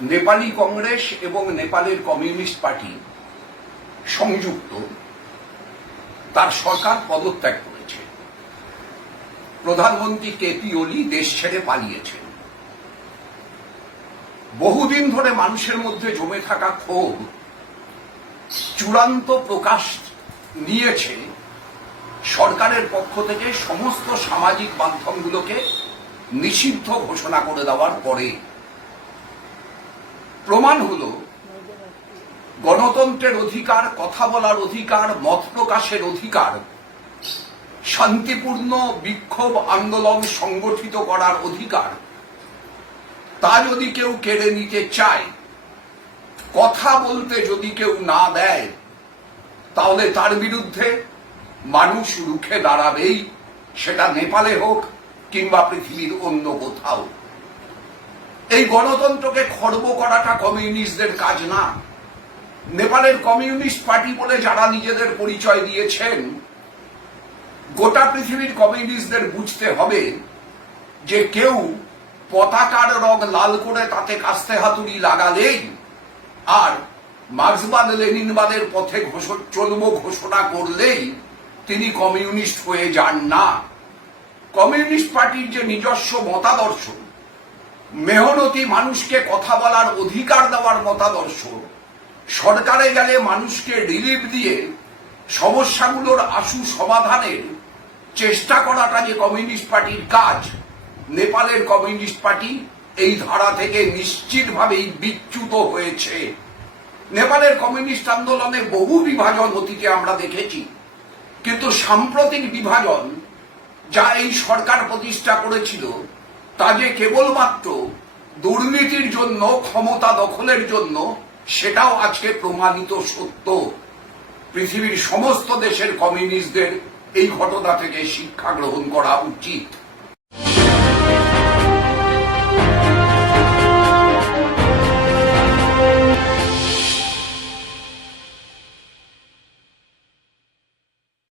নেপালি কংগ্রেস এবং নেপালের communist party সংযুক্ত, তার সরকার পদত্যাগ করেছে। প্রধানমন্ত্রী কেপি ওলি দেশ ছেড়ে পালিয়েছেন। বহুদিন ধরে মানুষের মধ্যে জমে থাকা ক্ষোভ চূড়ান্ত প্রকাশ নিয়েছে সরকারের পক্ষ থেকে সমস্ত সামাজিক মাধ্যমগুলোকে নিষিদ্ধ ঘোষণা করে দেওয়ার পরে। প্রমাণ হলো, গণতন্ত্রের অধিকার, কথা বলার অধিকার, মত প্রকাশের অধিকার, শান্তিপূর্ণ বিক্ষোভ আন্দোলন সংগঠিত করার অধিকার। তা যদি কেউ কেড়ে নিতে চায়, কথা বলতে যদি কেউ না দেয়, তাহলে তার বিরুদ্ধে মানুষ রুখে দাঁড়াবেই, সেটা নেপালে হোক কিংবা পৃথিবীর অন্য কোথাও। এই গণতন্ত্রকে খর্ব করাটা কমিউনিস্টদের কাজ না। নেপালের কমিউনিস্ট পার্টি বলে যারা নিজেদের পরিচয় দিয়েছেন, গোটা পৃথিবীর কমিউনিস্টদের বুঝতে হবে যে কেউ পতাকার রং লাল করে তাতে কাস্তে হাতুড়ি লাগালেই আর মার্ক্সবাদ, লেনিনবাদের পথে চলব ঘোষণা করলেই তিনি কমিউনিস্ট হয়ে যান না। কমিউনিস্ট পার্টির যে নিজস্ব মতাদর্শ মেহনতি মানুষকে কথা বলার অধিকার দেওয়ার মতাদর্শ সরকারে গেলে মানুষকে রিলিফ দিয়ে সমস্যাগুলোর আশু সমাধানের চেষ্টা করাটা যে কমিউনিস্ট পার্টির কাজ, নেপালের কমিউনিস্ট পার্টি এই ধারা থেকে নিশ্চিতভাবেই বিচ্যুত হয়েছে। নেপালের কমিউনিস্ট আন্দোলনে বহু বিভাজন অতীতে আমরা দেখেছি, কিন্তু সাম্প্রতিক বিভাজন যা এই সরকার প্রতিষ্ঠা করেছিল তা যে কেবলমাত্র দুর্নীতির জন্য, ক্ষমতা দখলের জন্য, সেটাও আজকে প্রমাণিত সত্য। পৃথিবীর সমস্ত দেশের কমিউনিস্টদের এই ঘটনা থেকে শিক্ষা গ্রহণ করা উচিত।